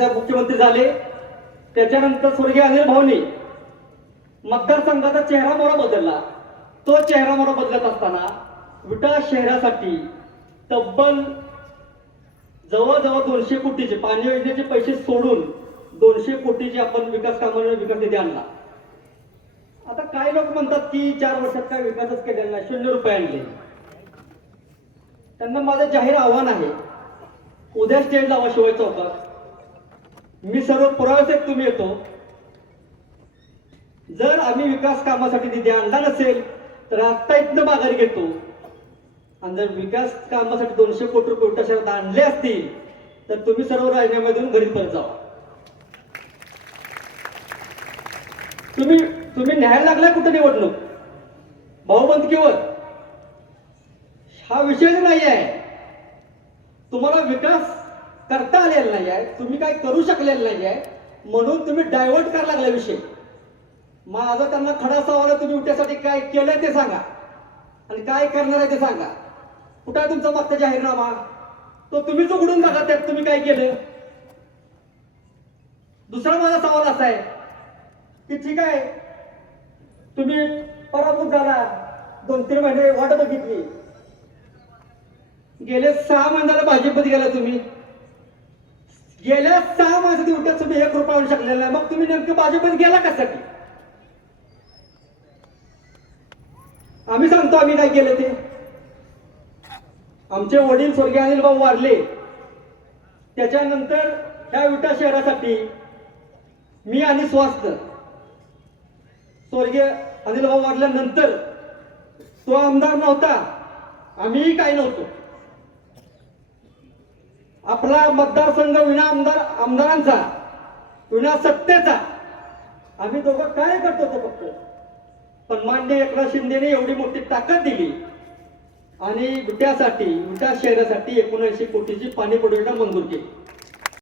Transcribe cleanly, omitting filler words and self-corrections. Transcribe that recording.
साहेब मुख्यमंत्री झाले त्याच्यानंतर स्वर्गीय अनिल भाऊनी मतदारसंघाचा चेहरा मोहरा बदलला. तो चेहरा मोहरा बदलत असताना विटा शहरासाठी तब्बल जवळजवळ 200 कोटीचे पाणी योजनेचे पैसे सोडून 200 कोटीचे आपण विकास कामांना विकास निधी आणला. आता काही लोक म्हणतात की 4 वर्षात काय विकासच केलेला नाही, 0 रुपये आणले. त्यांना माझं जाहीर आव्हान आहे, उद्या स्टेज लावा शिवाय चौकात. मी सर्व पुराव्यासहित तुम्ही येतो. जर आम्ही विकास कामासाठी निधी आणला नसेल तर आत्ता इथनं माघारी घेतो. आणि जर विकास कामासाठी 200 कोटी रुपये विटा शहरात आणले असतील तर तुम्ही सर्व राजीनामे देऊन घरी परत जावा. तुम्ही न्यायला लागलाय कुठं निवडणूक भाऊबंदकीवर? हा विषय नाही आहे. तुम्हाला विकास करता आलेला नाही आहे, तुम्ही काय करू शकलेलं नाही आहे, म्हणून तुम्ही डायव्हर्ट करायला लागला विषय. माझा त्यांना खडा सवाल, तुम्ही उठ्यासाठी काय केलंय ते सांगा आणि काय करणार आहे ते सांगा. कुठं आहे तुमचा मागचा जाहीरनामा? तो तुम्हीच उघडून बघा, त्यात तुम्ही काय केलं. दुसरा माझा सवाल असा आहे की ठीक आहे, तुम्ही पराभूत झाला, 2-3 महिने वाट बघितली, गेले 6 महिन्याला भाजपमध्ये गेला तुम्ही. गेल्या 6 महिन्यात उलट्यात तुम्ही 1 रुपया आणू शकलेला नाही. मग तुम्ही नेमकं भाजपमध्ये गेला कशासाठी? आम्ही सांगतो आम्ही काय केलं ते. आमचे वडील स्वर्गीय अनिल भाऊ वारले त्याच्यानंतर ह्या विटा शहरासाठी मी आणि स्वास्थ, स्वर्गीय अनिल भाऊ वारल्यानंतर तो आमदार नव्हता, आम्हीही काही नव्हतो. आपला मतदारसंघ विना आमदारांचा, विना सत्तेचा, आम्ही दोघं काय करतो होतो फक्त. पण मान्य एकनाथ शिंदेने एवढी मोठी ताकद दिली आणि विटा शहरासाठी 79 कोटीची पाणी पुरवठा मंजूर केली.